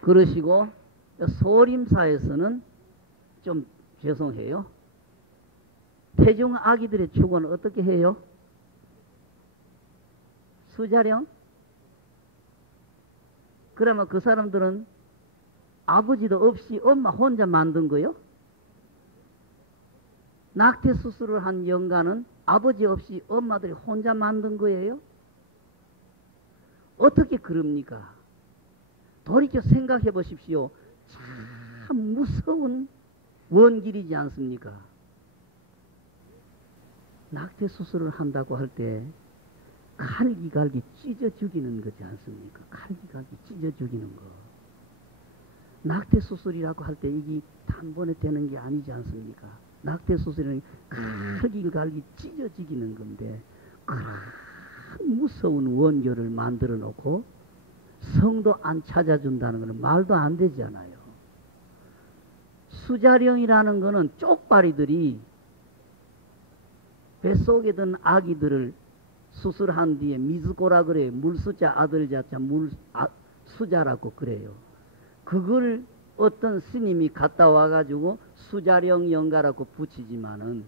그러시고 소림사에서는 좀 죄송해요. 태중 아기들의 축은 어떻게 해요? 수자령? 그러면 그 사람들은 아버지도 없이 엄마 혼자 만든 거요? 낙태 수술을 한 영가는 아버지 없이 엄마들이 혼자 만든 거예요? 어떻게 그럽니까? 돌이켜 생각해 보십시오. 참 무서운 원길이지 않습니까? 낙태 수술을 한다고 할 때 칼기갈기 찢어 죽이는 거지 않습니까? 칼기갈기 찢어 죽이는 거. 낙태 수술이라고 할 때 이게 단번에 되는 게 아니지 않습니까? 낙태 수술은 칼기갈기 찢어 죽이는 건데 그런 무서운 원교를 만들어 놓고 성도 안 찾아준다는 것은 말도 안 되잖아요. 수자령이라는 것은 쪽발이들이 뱃속에 든 아기들을 수술한 뒤에 미즈고라 그래요. 물수자 아들자자 수자라고 그래요. 그걸 어떤 스님이 갔다 와가지고 수자령 영가라고 붙이지만은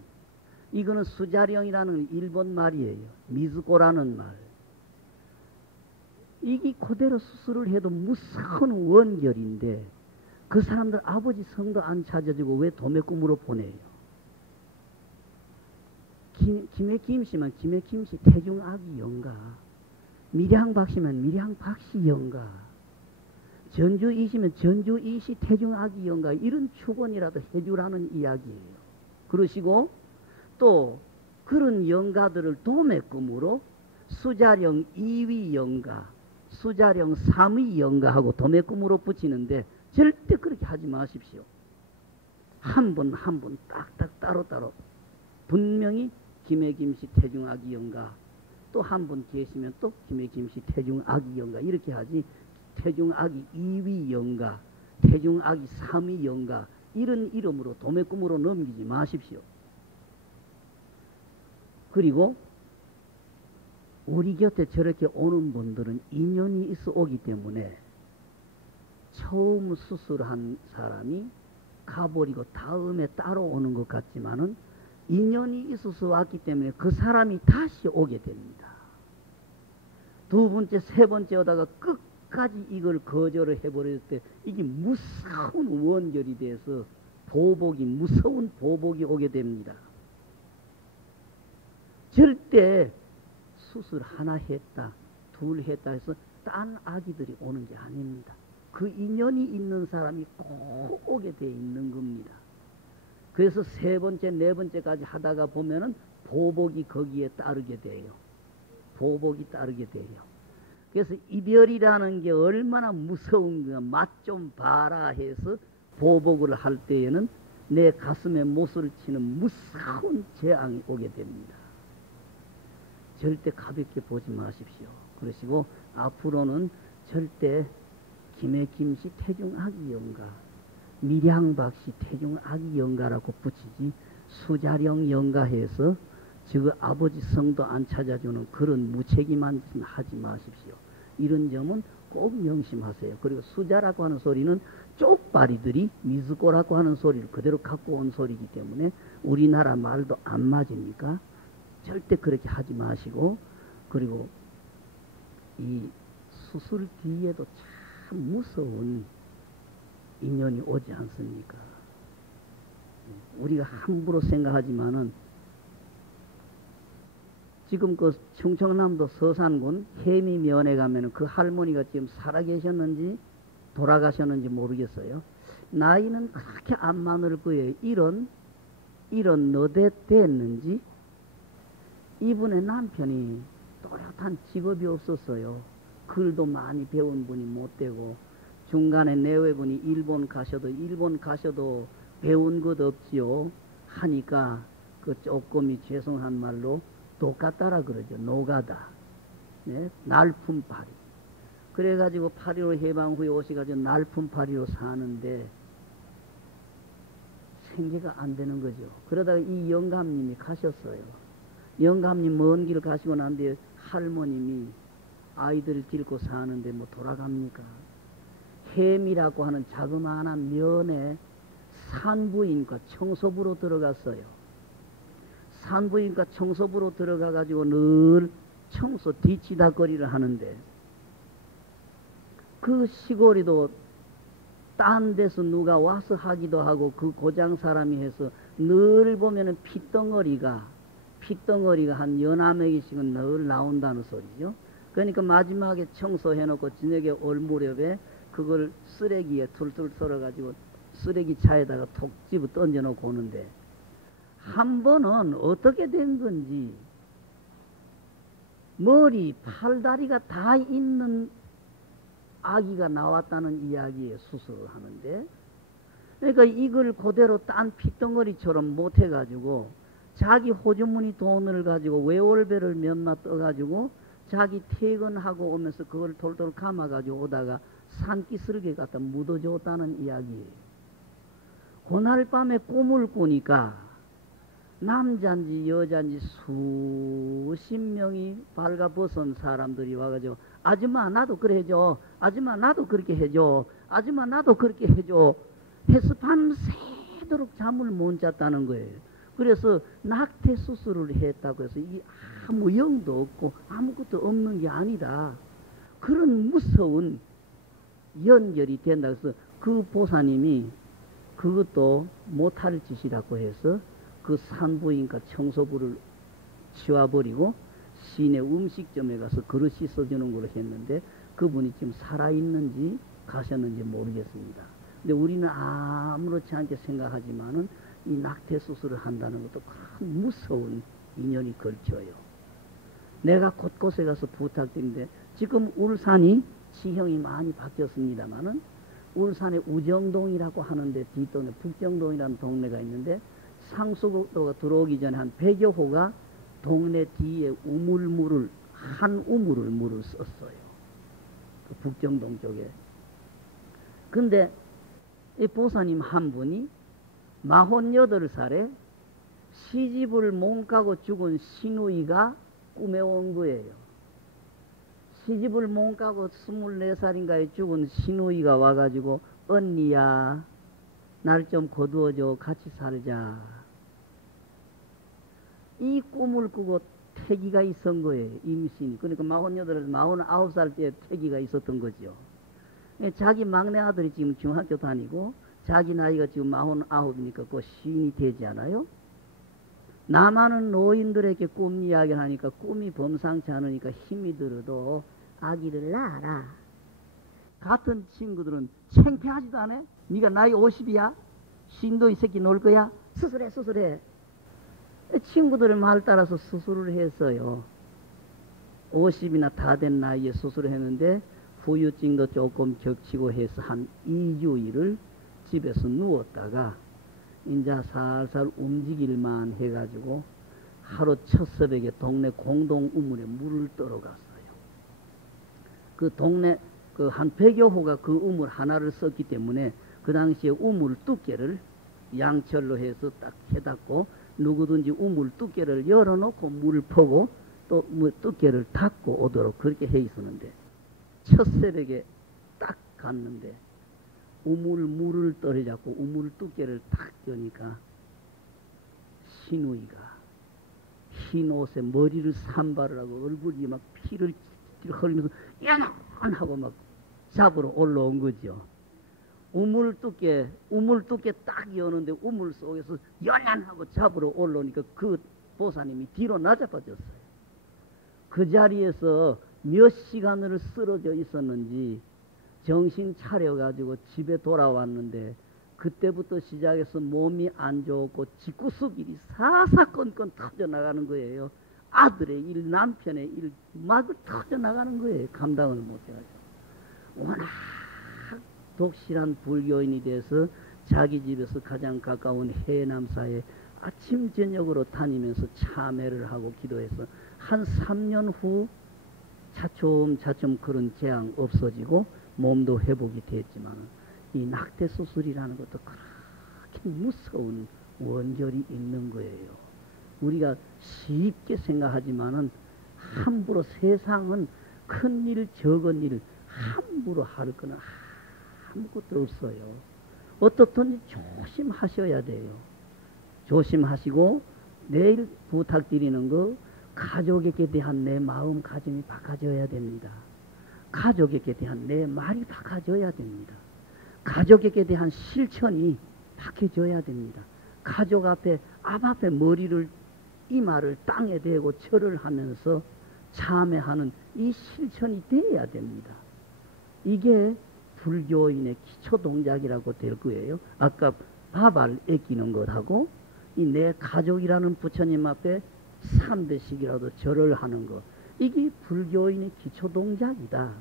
이거는 수자령이라는 일본 말이에요. 미즈고라는 말. 이게 그대로 수술을 해도 무서운 원결인데 그 사람들 아버지 성도 안 찾아주고 왜 도매꿈으로 보내요? 김해김씨면 김해김씨 태중아기 영가, 밀양박씨면 밀양박씨 영가, 전주이시면 전주이시 태중아기 영가, 이런 축원이라도 해주라는 이야기예요. 그러시고 또 그런 영가들을 도매꿈으로 수자령 2위 영가, 수자령 3위 영가하고 도매꿈으로 붙이는데 절대 그렇게 하지 마십시오. 한 분 한 분 딱딱 따로따로 분명히 김해김씨 태중아기 영가, 또 한 분 계시면 또 김해김씨 태중아기 영가 이렇게 하지, 태중아기 2위 영가, 태중아기 3위 영가 이런 이름으로 도매꿈으로 넘기지 마십시오. 그리고 우리 곁에 저렇게 오는 분들은 인연이 있어 오기 때문에 처음 수술한 사람이 가버리고 다음에 따로 오는 것 같지만은 인연이 있어서 왔기 때문에 그 사람이 다시 오게 됩니다. 두 번째, 세 번째 오다가 끝까지 이걸 거절을 해버릴 때 이게 무서운 원결이 돼서 무서운 보복이 오게 됩니다. 절대 수술 하나 했다, 둘 했다 해서 딴 아기들이 오는 게 아닙니다. 그 인연이 있는 사람이 꼭 오게 돼 있는 겁니다. 그래서 세 번째, 네 번째까지 하다가 보면은 보복이 거기에 따르게 돼요. 보복이 따르게 돼요. 그래서 이별이라는 게 얼마나 무서운가, 맛 좀 봐라 해서 보복을 할 때에는 내 가슴에 못을 치는 무서운 재앙이 오게 됩니다. 절대 가볍게 보지 마십시오. 그러시고 앞으로는 절대 김해김씨 태중아기 영가, 밀양박씨 태중아기 영가라고 붙이지 수자령 영가해서 저 아버지 성도 안 찾아주는 그런 무책임한 짓 하지 마십시오. 이런 점은 꼭 명심하세요. 그리고 수자라고 하는 소리는 쪽발이들이 미즈고라고 하는 소리를 그대로 갖고 온 소리이기 때문에 우리나라 말도 안 맞으니까 절대 그렇게 하지 마시고, 그리고 이 수술 뒤에도 참 무서운 인연이 오지 않습니까? 우리가 함부로 생각하지만은 지금 그 충청남도 서산군 해미면에 가면은 그 할머니가 지금 살아계셨는지 돌아가셨는지 모르겠어요. 나이는 그렇게 안 많을 거예요. 이런 너댓 됐는지 이분의 남편이 또렷한 직업이 없었어요. 글도 많이 배운 분이 못 되고 중간에 내외분이 일본 가셔도 배운 것 없지요 하니까 그 조금이 죄송한 말로 똑같다라 그러죠. 노가다. 네? 날품팔이. 그래가지고 8.15 해방 후에 오셔가지고 날품팔이로 사는데 생계가 안 되는 거죠. 그러다가 이 영감님이 가셨어요. 영감님 먼 길 가시고 난 뒤에 할머님이 아이들을 데리고 사는데 뭐 돌아갑니까? 햄이라고 하는 자그마한 면에 산부인과 청소부로 들어갔어요. 산부인과 청소부로 들어가 가지고 늘 청소 뒤치다거리를 하는데, 그 시골에도 딴 데서 누가 와서 하기도 하고 그 고장 사람이 해서 늘 보면은 핏덩어리가 한 연암 개씩은 늘 나온다는 소리죠. 그러니까 마지막에 청소해놓고 저녁에 올 무렵에 그걸 쓰레기에 툴툴 썰어가지고 쓰레기 차에다가 톡 집어 던져놓고 오는데, 한 번은 어떻게 된 건지 머리 팔다리가 다 있는 아기가 나왔다는 이야기에 수술을 하는데, 그러니까 이걸 그대로 딴 핏덩어리처럼 못해가지고 자기 호주머니 돈을 가지고 외월배를 몇마 떠가지고 자기 퇴근하고 오면서 그걸 돌돌 감아가지고 오다가 산기슭에 갖다 묻어줬다는 이야기예요. 그날 밤에 꿈을 꾸니까 남자인지 여자인지 수십 명이 발가벗은 사람들이 와가지고, 아줌마 나도 그래 해줘, 아줌마 나도 그렇게 해줘, 아줌마 나도 그렇게 해줘 해서 밤새도록 잠을 못 잤다는 거예요. 그래서 낙태 수술을 했다고 해서 이게 아무 영도 없고 아무것도 없는 게 아니다, 그런 무서운 연결이 된다. 그래서 그 보사님이 그것도 못할 짓이라고 해서 그 산부인과 청소부를 치워버리고 시내 음식점에 가서 그릇 씻어주는 걸로 했는데, 그분이 지금 살아있는지 가셨는지 모르겠습니다. 근데 우리는 아무렇지 않게 생각하지만은 이 낙태 수술을 한다는 것도 큰 무서운 인연이 걸쳐요. 내가 곳곳에 가서 부탁드리는데, 지금 울산이 지형이 많이 바뀌었습니다만은 울산에 우정동이라고 하는데 뒷동네 북정동이라는 동네가 있는데, 상수도가 들어오기 전에 한 100여 호가 동네 뒤에 한 우물을 물을 썼어요. 그 북정동 쪽에. 근데 이 보사님 한 분이 48살에 시집을 못 가고 죽은 시누이가 꿈에 온 거예요. 시집을 못 가고 24살인가에 죽은 시누이가 와가지고, 언니야 날 좀 거두어줘, 같이 살자. 이 꿈을 꾸고 태기가 있은 거예요, 임신이. 그러니까 48에서 49살 때 태기가 있었던 거죠. 자기 막내 아들이 지금 중학교 다니고 자기 나이가 지금 49이니까 그 시인이 되지 않아요? 나만은 노인들에게 꿈 이야기를 하니까 꿈이 범상치 않으니까 힘이 들어도 아기를 낳아라. 같은 친구들은 창피하지도 않아? 네가 나이 50이야? 신도 이 새끼 놀 거야? 수술해. 친구들의 말 따라서 수술을 했어요. 50이나 다 된 나이에 수술을 했는데 후유증도 조금 겹치고 해서 한 2주일을 집에서 누웠다가 이제 살살 움직일만 해가지고 하루 첫 새벽에 동네 공동 우물에 물을 떠러 갔어요. 그 동네 그 한 100여 호가 그 우물 하나를 썼기 때문에 그 당시에 우물 두께를 양철로 해서 딱 해닫고, 누구든지 우물 두께를 열어놓고 물을 퍼고 또 두께를 닫고 오도록 그렇게 해 있었는데, 첫 새벽에 딱 갔는데 물을 떨어잡고 우물 두께를 탁 여니까 시누이가 흰 옷에 머리를 산발을 하고 얼굴이 막 피를 흘리면서 야난하고 막 잡으러 올라온 거죠. 우물 두께 딱 여는데 우물 속에서 연연하고 잡으러 올라오니까 그 보사님이 뒤로 낮아빠졌어요. 그 자리에서 몇 시간을 쓰러져 있었는지 정신 차려가지고 집에 돌아왔는데, 그때부터 시작해서 몸이 안 좋고 집구석일이 사사건건 터져나가는 거예요. 아들의 일, 남편의 일 막 터져나가는 거예요. 감당을 못해가지고. 워낙 독실한 불교인이 돼서 자기 집에서 가장 가까운 해남사에 아침 저녁으로 다니면서 참회를 하고 기도해서 한 3년 후 차츰 그런 재앙 없어지고 몸도 회복이 됐지만, 이 낙태 수술이라는 것도 그렇게 무서운 원결이 있는 거예요. 우리가 쉽게 생각하지만은 함부로 세상은 큰 일 적은 일 함부로 할 거는 아무것도 없어요. 어떻든 조심하셔야 돼요. 조심하시고 내일 부탁드리는 거 가족에게 대한 내 마음가짐이 바꿔져야 됩니다. 가족에게 대한 내 말이 바꿔져야 됩니다. 가족에게 대한 실천이 바뀌어져야 됩니다. 가족 앞에 앞 앞에 머리를 이마를 땅에 대고 절을 하면서 참회하는 이 실천이 되어야 됩니다. 이게 불교인의 기초 동작이라고 될 거예요. 아까 밥알 애끼는 것하고 이 내 가족이라는 부처님 앞에 3대씩이라도 절을 하는 것, 이게 불교인의 기초 동작이다.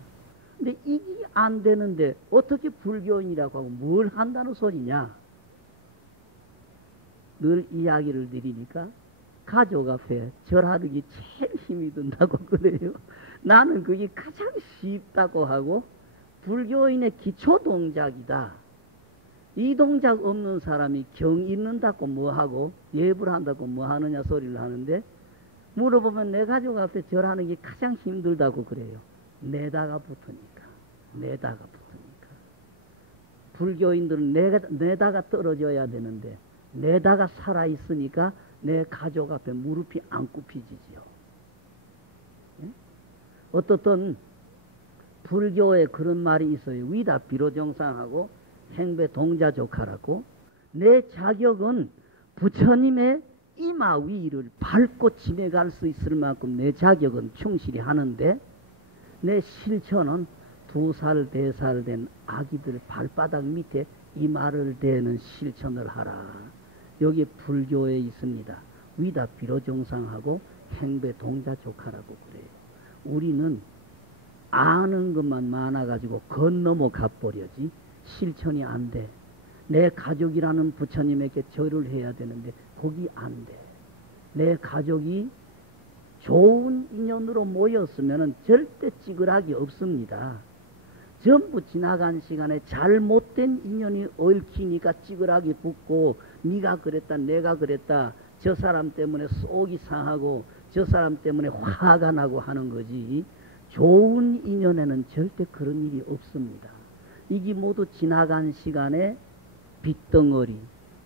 근데 이게 안 되는데 어떻게 불교인이라고 하고 뭘 한다는 소리냐? 늘 이야기를 드리니까 가족 앞에 절하는 게 제일 힘이 든다고 그래요. 나는 그게 가장 쉽다고 하고 불교인의 기초 동작이다. 이 동작 없는 사람이 경 읽는다고 뭐하고 예불 한다고 뭐 하느냐 소리를 하는데, 물어보면 내 가족 앞에 절하는 게 가장 힘들다고 그래요. 내다가 붙으니까. 내다가 붙으니까. 불교인들은 내다가 떨어져야 되는데 내다가 살아있으니까 내 가족 앞에 무릎이 안 굽히지지요. 예? 어떻든 불교에 그런 말이 있어요. 위다 비로정상하고 행배 동자족하라고. 내 자격은 부처님의 이마 위를 밟고 지내갈 수 있을 만큼 내 자격은 충실히 하는데, 내 실천은 2살, 4살 된 아기들 발바닥 밑에 이마를 대는 실천을 하라. 여기 불교에 있습니다. 위다 비로정상하고 행배 동자족하라고 그래요. 우리는 아는 것만 많아가지고 건너머 가버려지 실천이 안 돼. 내 가족이라는 부처님에게 절을 해야 되는데 거기 안 돼. 내 가족이 좋은 인연으로 모였으면 절대 찌그락이 없습니다. 전부 지나간 시간에 잘못된 인연이 얽히니까 찌그락이 붙고, 네가 그랬다 내가 그랬다 저 사람 때문에 속이 상하고 저 사람 때문에 화가 나고 하는 거지, 좋은 인연에는 절대 그런 일이 없습니다. 이게 모두 지나간 시간에 빚덩어리,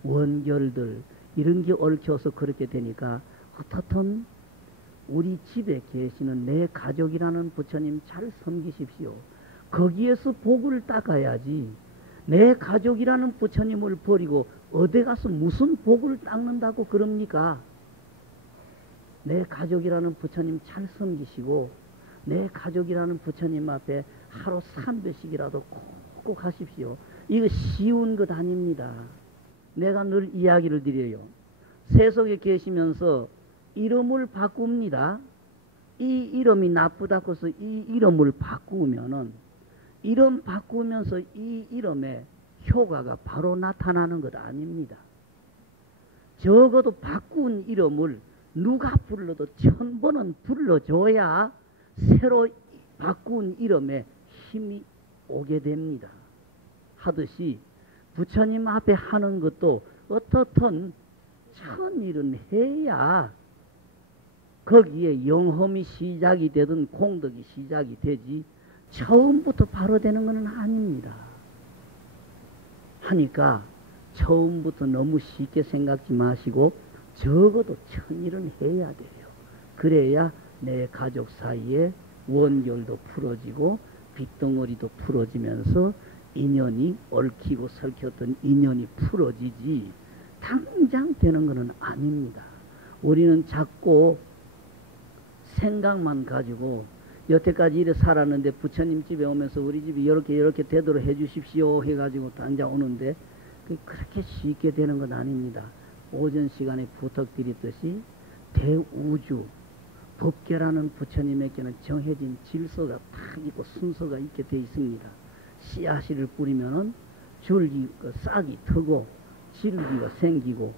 원결들 이런 게 얽혀서 그렇게 되니까, 어떻든 우리 집에 계시는 내 가족이라는 부처님 잘 섬기십시오. 거기에서 복을 닦아야지. 내 가족이라는 부처님을 버리고 어디 가서 무슨 복을 닦는다고 그럽니까? 내 가족이라는 부처님 잘 섬기시고 내 가족이라는 부처님 앞에 하루 3배씩이라도 꼭 하십시오. 이거 쉬운 것 아닙니다. 내가 늘 이야기를 드려요. 세속에 계시면서 이름을 바꿉니다. 이 이름이 나쁘다고 해서 이 이름을 바꾸면은, 이름 바꾸면서 이 이름의 효과가 바로 나타나는 것 아닙니다. 적어도 바꾼 이름을 누가 불러도 1000번은 불러줘야 새로 바꾼 이름에 힘이 오게 됩니다. 하듯이 부처님 앞에 하는 것도 어떻든 1000일은 해야 거기에 영험이 시작이 되든 공덕이 시작이 되지, 처음부터 바로 되는 것은 아닙니다. 하니까 처음부터 너무 쉽게 생각지 마시고 적어도 1000일은 해야 돼요. 그래야 내 가족 사이에 원결도 풀어지고 빚덩어리도 풀어지면서 인연이 얽히고 설켰던 인연이 풀어지지, 당장 되는 것은 아닙니다. 우리는 자꾸 생각만 가지고 여태까지 이래 살았는데 부처님 집에 오면서 우리 집이 이렇게 되도록 해주십시오 해가지고 당장 오는데 그렇게 쉽게 되는 건 아닙니다. 오전 시간에 부탁드렸듯이 대우주 법계라는 부처님에게는 정해진 질서가 딱 있고 순서가 있게 되어 있습니다. 씨앗을 뿌리면은 줄기, 싹이 트고 질기가 생기고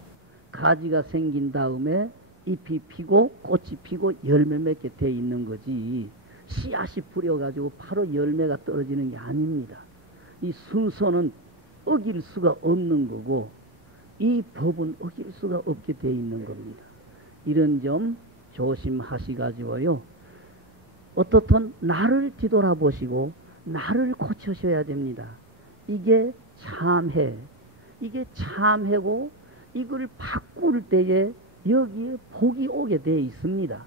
가지가 생긴 다음에 잎이 피고 꽃이 피고 열매 맺게 되어 있는 거지, 씨앗이 뿌려가지고 바로 열매가 떨어지는 게 아닙니다. 이 순서는 어길 수가 없는 거고 이 법은 어길 수가 없게 되어 있는 겁니다. 이런 점 조심하시가지고요. 어떻든 나를 뒤돌아보시고 나를 고쳐셔야 됩니다. 이게 참회. 이게 참회고 이걸 바꿀 때에 여기에 복이 오게 되어 있습니다.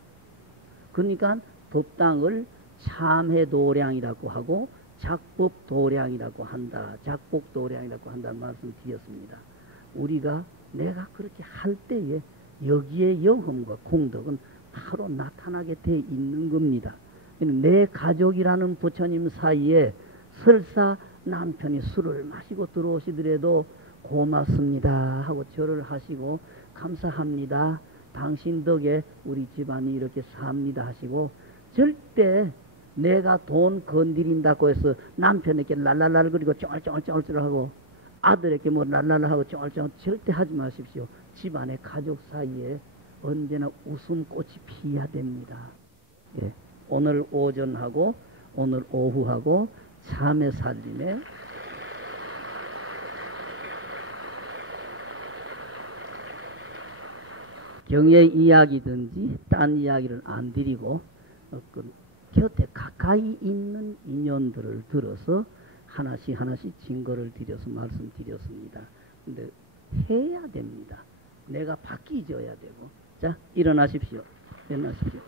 그러니까 법당을 참회도량이라고 하고 작법도량이라고 한다. 작복도량이라고 한다는 말씀 드렸습니다. 우리가 내가 그렇게 할 때에 여기에 영험과 공덕은 바로 나타나게 돼 있는 겁니다. 내 가족이라는 부처님 사이에 설사 남편이 술을 마시고 들어오시더라도 고맙습니다 하고 절을 하시고 감사합니다. 당신 덕에 우리 집안이 이렇게 삽니다 하시고 절대 내가 돈 건드린다고 해서 남편에게 랄랄랄 그리고 쫑알쫑알쫑알하고 아들에게 뭐 랄랄라 하고 쫑알쫑알 절대 하지 마십시오. 집안의 가족 사이에 언제나 웃음꽃이 피어야 됩니다. 예. 오늘 오전하고 오늘 오후하고 참회 살림에 경의 이야기든지 딴 이야기를 안 드리고 곁에 가까이 있는 인연들을 들어서 하나씩 하나씩 증거를 드려서 말씀드렸습니다. 근데 해야 됩니다. 내가 바뀌어야 되고. 자, 일어나십시오. 일어나십시오.